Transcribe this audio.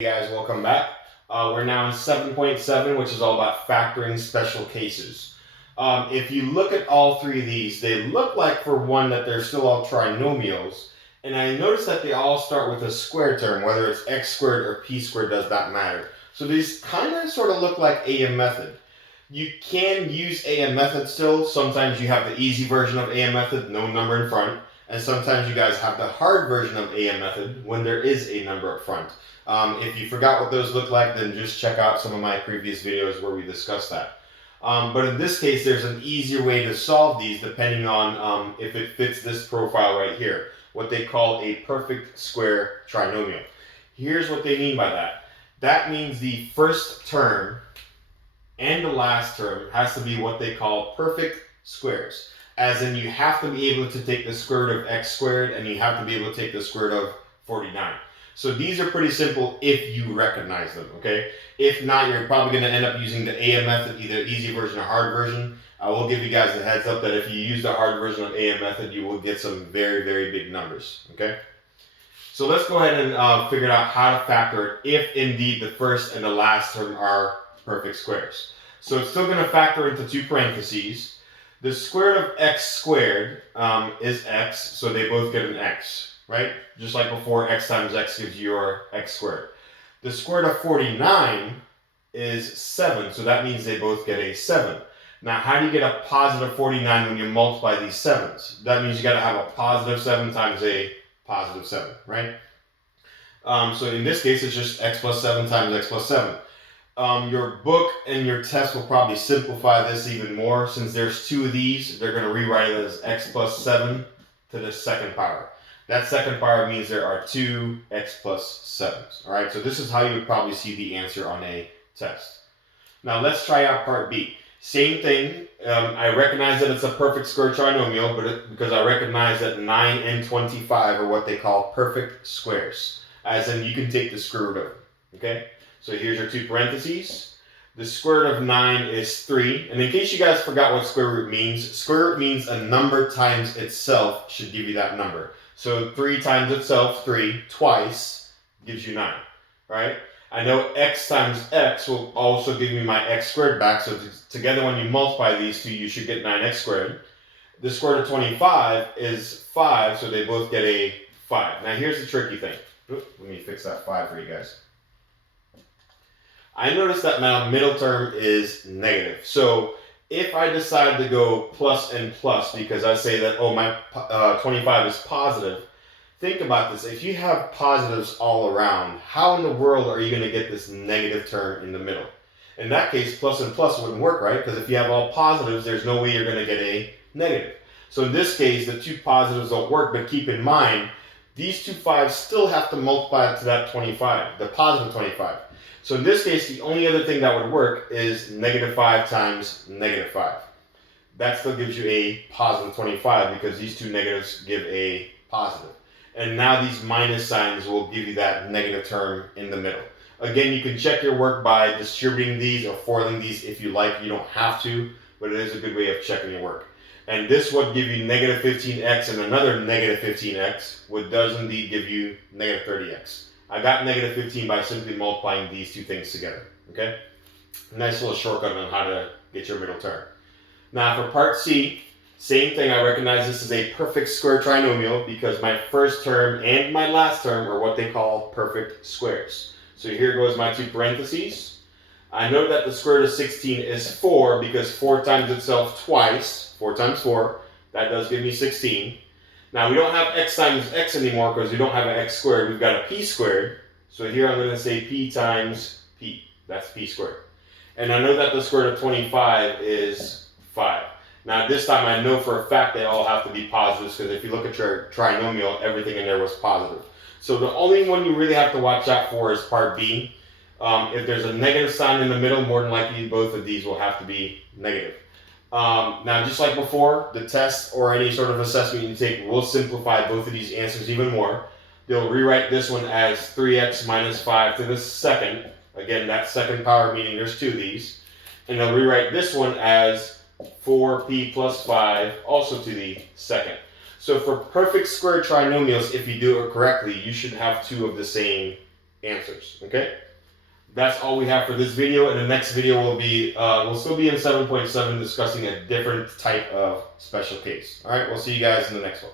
Hey guys, welcome back. We're now in 7.7, which is all about factoring special cases. If you look at all three of these, they look like, for one, that they're still all trinomials. And I notice that they all start with a square term, whether it's x squared or p squared does not matter. So these kind of sort of look like AM method. You can use AM method still. Sometimes you have the easy version of AM method, no number in front. And sometimes you guys have the hard version of AM method when there is a number up front. If you forgot what those look like, then just check out some of my previous videos where we discussed that. But in this case, there's an easier way to solve these depending on if it fits this profile right here, what they call a perfect square trinomial. Here's what they mean by that. That means the first term and the last term has to be what they call perfect squares. As in, you have to be able to take the square root of x squared and you have to be able to take the square root of 49. So these are pretty simple if you recognize them, okay? If not, you're probably going to end up using the AM method, either easy version or hard version. I will give you guys a heads up that if you use the hard version of AM method, you will get some very, very big numbers, okay? So let's go ahead and figure out how to factor it if indeed the first and the last term are perfect squares. So it's still going to factor into two parentheses. The square root of x squared is x, so they both get an x. Right? Just like before, x times x gives you your x squared. The square root of 49 is 7, so that means they both get a 7. Now, how do you get a positive 49 when you multiply these 7s? That means you got to have a positive 7 times a positive 7, right? So in this case, it's just x plus 7 times x plus 7. Your book and your test will probably simplify this even more. Since there's two of these, they're going to rewrite it as x plus 7 to the second power. That second power means there are two x plus 7s. All right, so this is how you would probably see the answer on a test. Now let's try out part B. Same thing. I recognize that it's a perfect square trinomial, because I recognize that 9 and 25 are what they call perfect squares. As in, you can take the square root of them. Okay, so here's your two parentheses. The square root of 9 is 3. And in case you guys forgot what square root means a number times itself should give you that number. So 3 times itself, 3, twice, gives you 9, right? I know x times x will also give me my x squared back, so together when you multiply these two, you should get 9x squared. The square root of 25 is 5, so they both get a 5. Now here's the tricky thing. Let me fix that 5 for you guys. I noticed that my middle term is negative. So if I decide to go plus and plus because I say that, oh, my 25 is positive, think about this. If you have positives all around, how in the world are you going to get this negative term in the middle? In that case, plus and plus wouldn't work, right? Because if you have all positives, there's no way you're going to get a negative. So in this case, the two positives don't work, but keep in mind, these two 5s still have to multiply to that 25, the positive 25. So in this case, the only other thing that would work is negative 5 times negative 5. That still gives you a positive 25 because these two negatives give a positive. And now these minus signs will give you that negative term in the middle. Again, you can check your work by distributing these or foiling these if you like. You don't have to, but it is a good way of checking your work. And this would give you negative 15x and another negative 15x, which does indeed give you negative 30x. I got negative 15 by simply multiplying these two things together, okay? Nice little shortcut on how to get your middle term. Now for part C, same thing. I recognize this is a perfect square trinomial because my first term and my last term are what they call perfect squares. So here goes my two parentheses. I know that the square root of 16 is 4 because 4 times itself twice, 4 times 4, that does give me 16. Now we don't have x times x anymore because we don't have an x squared, we've got a p squared. So here I'm going to say p times p, that's p squared. And I know that the square root of 25 is 5. Now this time I know for a fact they all have to be positives because if you look at your trinomial, everything in there was positive. So the only one you really have to watch out for is part B. If there's a negative sign in the middle, more than likely both of these will have to be negative. Now, just like before, the test or any sort of assessment you take will simplify both of these answers even more. They'll rewrite this one as 3x minus 5 to the second. Again, that second power, meaning there's two of these. And they'll rewrite this one as 4p plus 5, also to the second. So for perfect square trinomials, if you do it correctly, you should have two of the same answers. Okay? That's all we have for this video. And the next video will be, we'll still be in 7.7 discussing a different type of special case. All right, we'll see you guys in the next one.